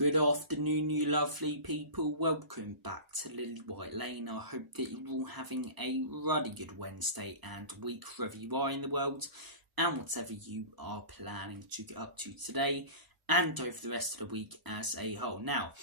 Good afternoon, you lovely people. Welcome back to Lily White Lane. I hope that you're all having a ruddy good Wednesday and week wherever you are in the world, and whatever you are planning to get up to today and over the rest of the week as a whole. Now,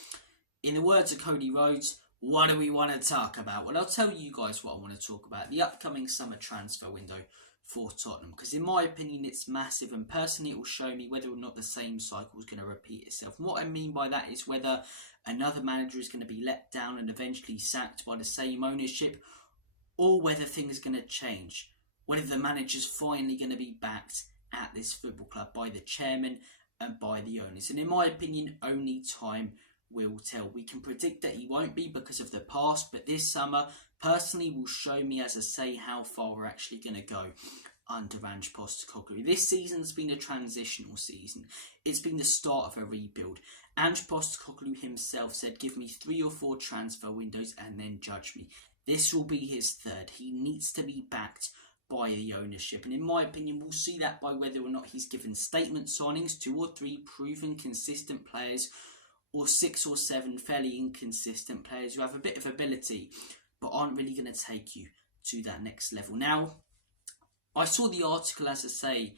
in the words of Cody Rhodes, what do we want to talk about? Well, I'll tell you guys what I want to talk about. The upcoming summer transfer window for Tottenham, because in my opinion it's massive, and personally it will show me whether or not the same cycle is going to repeat itself. And what I mean by that is whether another manager is going to be let down and eventually sacked by the same ownership, or whether things are going to change, whether the manager's finally going to be backed at this football club by the chairman and by the owners. And in my opinion, only time will tell. We can predict that he won't be because of the past, but this summer personally will show me, as I say, how far we're actually going to go under Ange Postecoglou. This season's been a transitional season. It's been the start of a rebuild. Ange Postecoglou himself said, give me 3 or 4 transfer windows and then judge me. This will be his third. He needs to be backed by the ownership, and in my opinion we'll see that by whether or not he's given statement signings, 2 or 3 proven consistent players, or 6 or 7 fairly inconsistent players who have a bit of ability but aren't really going to take you to that next level. Now, I saw the article, as I say,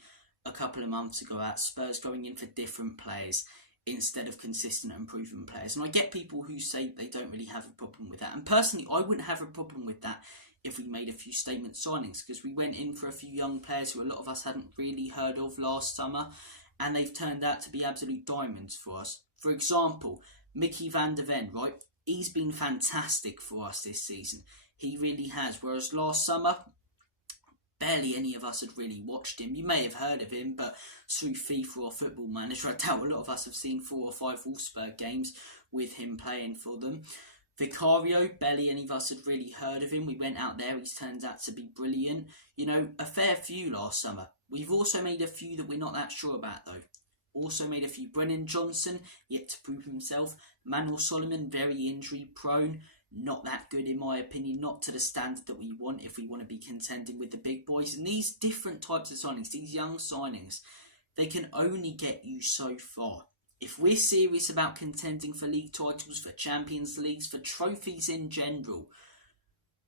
a couple of months ago at Spurs going in for different players instead of consistent and proven players. And I get people who say they don't really have a problem with that. And personally, I wouldn't have a problem with that if we made a few statement signings, because we went in for a few young players who a lot of us hadn't really heard of last summer, and they've turned out to be absolute diamonds for us. For example, Mickey van der Ven, right? He's been fantastic for us this season. He really has. Whereas last summer, barely any of us had really watched him. You may have heard of him, but through FIFA or Football Manager, I doubt a lot of us have seen 4 or 5 Wolfsburg games with him playing for them. Vicario, barely any of us had really heard of him. We went out there, he's turned out to be brilliant. You know, a fair few last summer. We've also made a few that we're not that sure about though. Also made a few. Brennan Johnson, yet to prove himself. Manuel Solomon, very injury prone. Not that good in my opinion. Not to the standard that we want if we want to be contending with the big boys. And these different types of signings, these young signings, they can only get you so far. If we're serious about contending for league titles, for Champions Leagues, for trophies in general,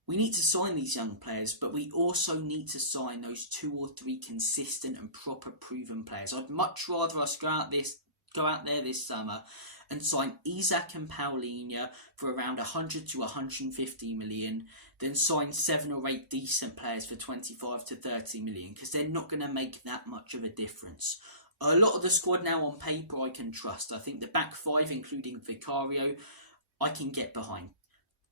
we need to sign these young players, but we also need to sign those 2 or 3 consistent and proper proven players. I'd much rather us go out there this summer and sign Isak and Paulinho for around 100 to 150 million than sign 7 or 8 decent players for 25 to 30 million, because they're not going to make that much of a difference. A lot of the squad now on paper I can trust. I think the back 5, including Vicario, I can get behind.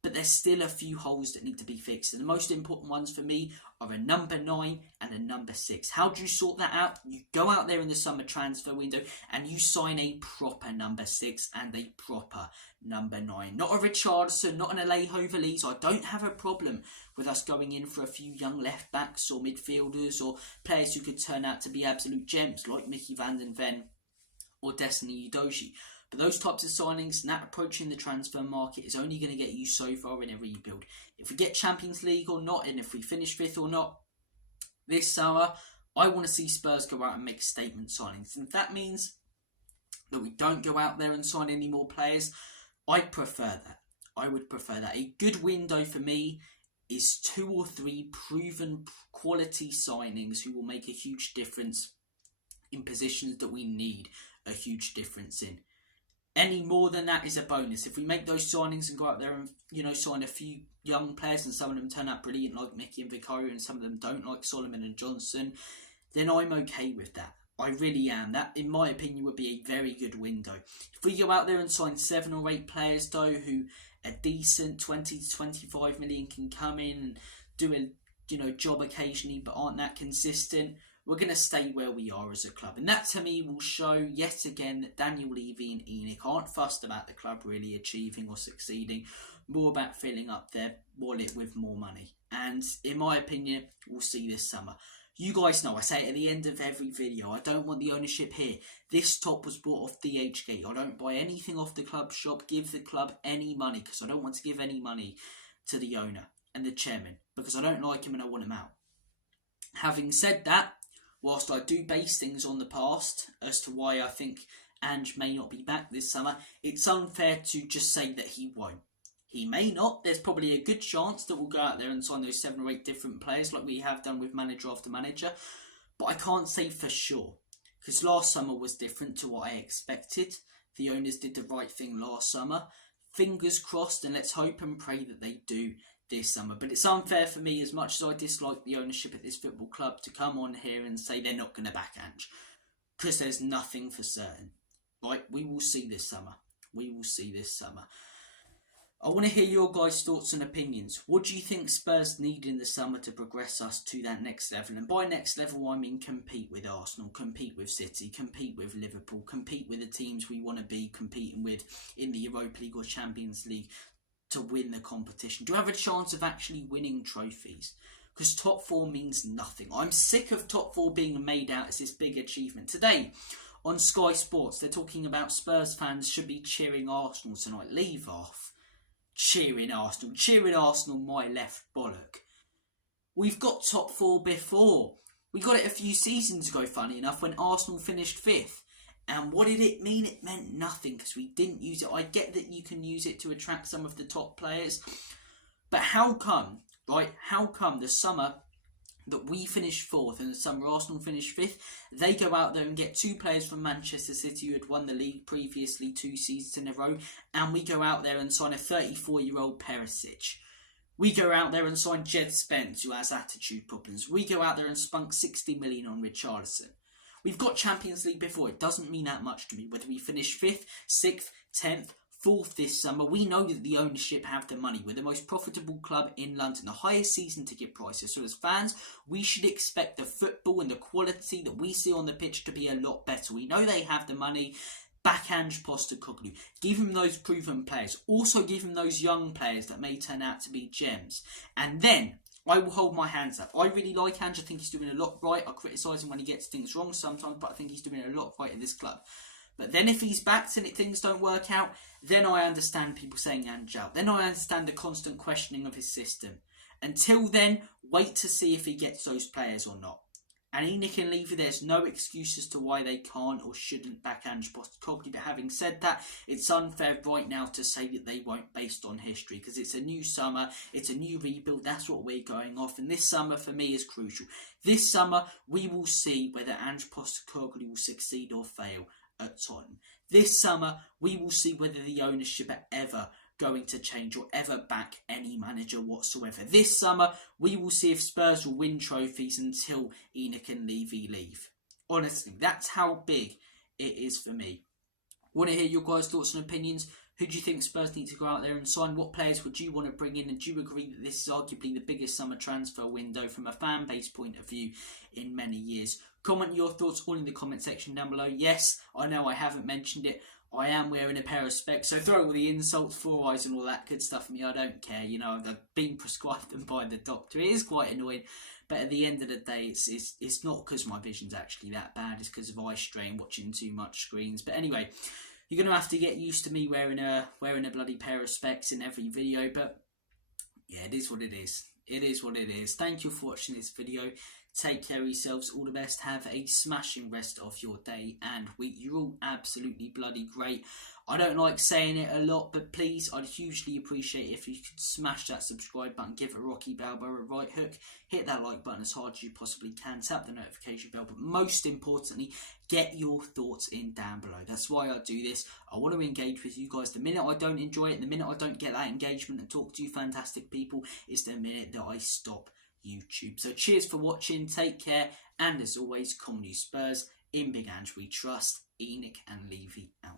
But there's still a few holes that need to be fixed. And the most important ones for me are a number 9 and a number 6. How do you sort that out? You go out there in the summer transfer window and you sign a proper number 6 and a proper number 9. Not a Richardson, not an Alejo Valise. I don't have a problem with us going in for a few young left backs or midfielders or players who could turn out to be absolute gems like Mickey van der Ven or Destiny Udogie. But those types of signings and that approach in the transfer market is only going to get you so far in a rebuild. If we get Champions League or not, and if we finish 5th or not, this summer, I want to see Spurs go out and make statement signings. And if that means that we don't go out there and sign any more players, I'd prefer that. I would prefer that. A good window for me is 2 or 3 proven quality signings who will make a huge difference in positions that we need a huge difference in. Any more than that is a bonus. If we make those signings and go out there and, you know, sign a few young players and some of them turn out brilliant like Mickey and Vicario and some of them don't like Solomon and Johnson, then I'm okay with that. I really am. That, in my opinion, would be a very good window. If we go out there and sign 7 or 8 players, though, who a decent 20 to 25 million can come in and do a, you know, job occasionally but aren't that consistent, we're going to stay where we are as a club. And that, to me, will show yet again that Daniel Levy and ENIC aren't fussed about the club really achieving or succeeding, more about filling up their wallet with more money. And in my opinion, we'll see this summer. You guys know, I say it at the end of every video, I don't want the ownership here. This top was bought off DHgate. I don't buy anything off the club shop, give the club any money, because I don't want to give any money to the owner and the chairman, because I don't like him and I want him out. Having said that, whilst I do base things on the past as to why I think Ange may not be back this summer, it's unfair to just say that he won't. He may not. There's probably a good chance that we'll go out there and sign those 7 or 8 different players like we have done with manager after manager. But I can't say for sure. Because last summer was different to what I expected. The owners did the right thing last summer. Fingers crossed, and let's hope and pray that they do this summer. But it's unfair for me, as much as I dislike the ownership at this football club, to come on here and say they're not going to back Ange. Because there's nothing for certain. Right, we will see this summer. We will see this summer. I want to hear your guys' thoughts and opinions. What do you think Spurs need in the summer to progress us to that next level? And by next level, I mean compete with Arsenal, compete with City, compete with Liverpool, compete with the teams we want to be competing with in the Europa League or Champions League to win the competition. Do you have a chance of actually winning trophies? Because top 4 means nothing. I'm sick of top 4 being made out as this big achievement. Today, on Sky Sports, they're talking about Spurs fans should be cheering Arsenal tonight. Leave off. Cheering Arsenal, my left bollock. We've got top 4 before. We got it a few seasons ago, funny enough, when Arsenal finished 5th. And what did it mean? It meant nothing because we didn't use it. I get that you can use it to attract some of the top players. But how come, right? How come the summer that we finished 4th and the summer Arsenal finished 5th, they go out there and get 2 players from Manchester City who had won the league previously 2 seasons in a row, and we go out there and sign a 34-year-old Perisic. We go out there and sign Jed Spence, who has attitude problems. We go out there and spunk 60 million on Richarlison. We've got Champions League before. It doesn't mean that much to me whether we finish 5th, 6th, 10th, 4th this summer. We know that the ownership have the money. We're the most profitable club in London, the highest season ticket prices. So as fans, we should expect the football and the quality that we see on the pitch to be a lot better. We know they have the money. Back Ange Postecoglou. Give him those proven players. Also give him those young players that may turn out to be gems. And then I will hold my hands up. I really like Ange. I think he's doing a lot right. I criticise him when he gets things wrong sometimes, but I think he's doing a lot right in this club. But then if he's backed and things don't work out, then I understand people saying Ange out. Then I understand the constant questioning of his system. Until then, wait to see if he gets those players or not. And Enoch and Levy, there's no excuse as to why they can't or shouldn't back Ange Postecoglou. But having said that, it's unfair right now to say that they won't based on history. Because it's a new summer, it's a new rebuild, that's what we're going off. And this summer for me is crucial. This summer, we will see whether Ange Postecoglou will succeed or fail at Tottenham. This summer, we will see whether the ownership are ever going to change or ever back any manager whatsoever. This summer, we will see if Spurs will win trophies until Enoch and Levy leave. Honestly, that's how big it is for me. Want to hear your guys' thoughts and opinions? Who do you think Spurs need to go out there and sign? What players would you want to bring in? And do you agree that this is arguably the biggest summer transfer window from a fan base point of view in many years? Comment your thoughts all in the comment section down below. Yes, I know I haven't mentioned it. I am wearing a pair of specs, so throw all the insults, 4 eyes and all that good stuff at me. I don't care, you know, I've been prescribed them by the doctor. It is quite annoying, but at the end of the day, it's not because my vision's actually that bad. It's because of eye strain, watching too much screens. But anyway, you're going to have to get used to me wearing a bloody pair of specs in every video, but yeah, it is what it is. It is what it is. Thank you for watching this video. Take care of yourselves. All the best. Have a smashing rest of your day and week. You're all absolutely bloody great. I don't like saying it a lot, but please, I'd hugely appreciate it if you could smash that subscribe button, give a Rocky Balboa a right hook, hit that like button as hard as you possibly can, tap the notification bell, but most importantly, get your thoughts in down below. That's why I do this. I want to engage with you guys. The minute I don't enjoy it, the minute I don't get that engagement and talk to you fantastic people, is the minute that I stop YouTube. So cheers for watching, take care, and as always, come on you Spurs, in Big Ange we trust. Enoch and Levy out.